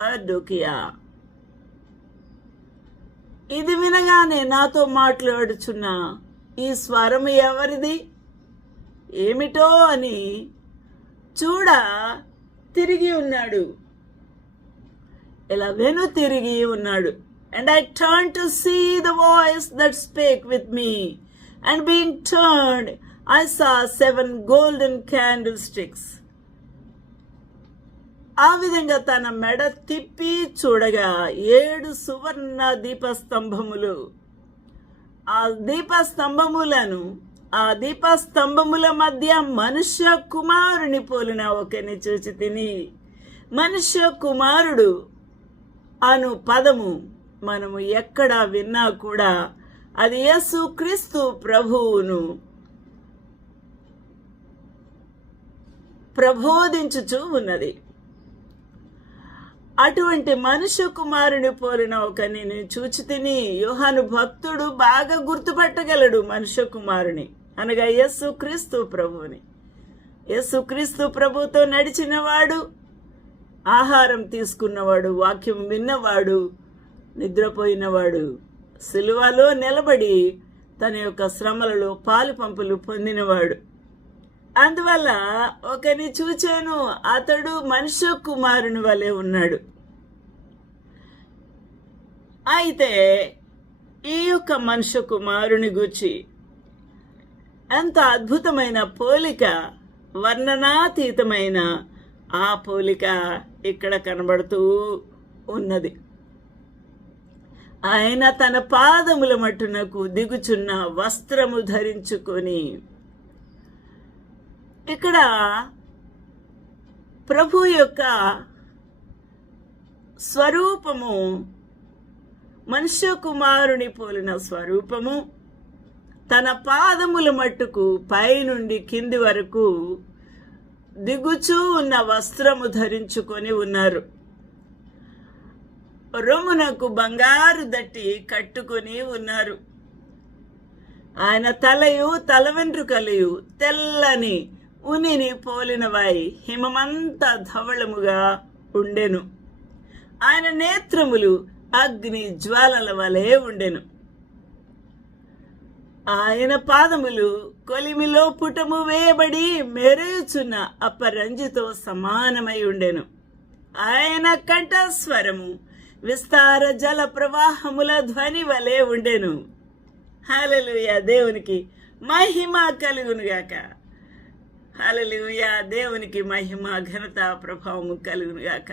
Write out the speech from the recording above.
డోకియా. ఇది వినగానే నాతో మాట్లాడుచున్న ఈ స్వరం ఎవరిది, ఏమిటో అని చూడ తిరిగి ఉన్నాడు. ఇలా వెను తిరిగి ఉన్నాడు. And I turned to see the voice that spake with me. And being turned, I saw 7 golden candlesticks. ఆ విధంగా తన మెడ తిప్పి చూడగా 7 సువర్ణ దీపస్తంభములు. ఆ దీపస్తంభముల మధ్య మనుష్య కుమారుని పోలిన ఒకని చూచి తిని. మనుష్య కుమారుడు అను పదము మనము ఎక్కడ విన్నా కూడా అది యేసు క్రీస్తు ప్రభువును ప్రబోధించుచూ ఉన్నది. అటువంటి మనుష్య కుమారుని పోలిన ఒకని చూచి తిని. యోహాను భక్తుడు బాగా గుర్తుపట్టగలడు మనుష్య కుమారుని, అనగా యేసు క్రీస్తు ప్రభువుని. యేసు క్రీస్తు ప్రభుతో నడిచినవాడు, ఆహారం తీసుకున్నవాడు, వాక్యం విన్నవాడు, నిద్రపోయినవాడు, సిలువలో నిలబడి తన యొక్క శ్రమలలో పాలు పంపులు పొందినవాడు. అందువల్ల ఒకని చూచాను, అతడు మనుష్య కుమారుని వలె ఉన్నాడు. అయితే ఈ యొక్క మనుష్య కుమారుని గూర్చి ఎంత అద్భుతమైన పోలిక, వర్ణనాతీతమైన ఆ పోలిక ఇక్కడ కనబడుతూ ఉన్నది. ఆయన తన పాదముల మట్టునకు దిగుచున్న వస్త్రము ధరించుకొని. ఇక్కడ ప్రభు యొక్క స్వరూపము, మనుష్య కుమారుని పోలిన స్వరూపము, తన పాదముల మట్టుకు పైనుండి కింది వరకు దిగుచూ ఉన్న వస్త్రము ధరించుకొని ఉన్నారు. రొమ్మునకు బంగారు దట్టి కట్టుకొని ఉన్నారు. ఆయన తలయు తల వెంట్రుకలయు తెల్లని ఉనిని పోలినవై హిమమంతా ధవళముగా ఉండెను. ఆయన నేత్రములు అగ్ని జ్వాలల వలె ఉండెను. ఆయన పాదములు కొలిమిలో పుటము వేయబడి మెరయుచున్న అపరంజితో సమానమై ఉండెను. ఆయన కంఠస్వరము విస్తార జల ప్రవాహముల ధ్వని వలె ఉండెను. హల్లెలూయా, దేవునికి మహిమ కలుగునుగాక. హల్లెలూయా, దేవునికి మహిమ ఘనత ప్రభావము కలుగునుగాక.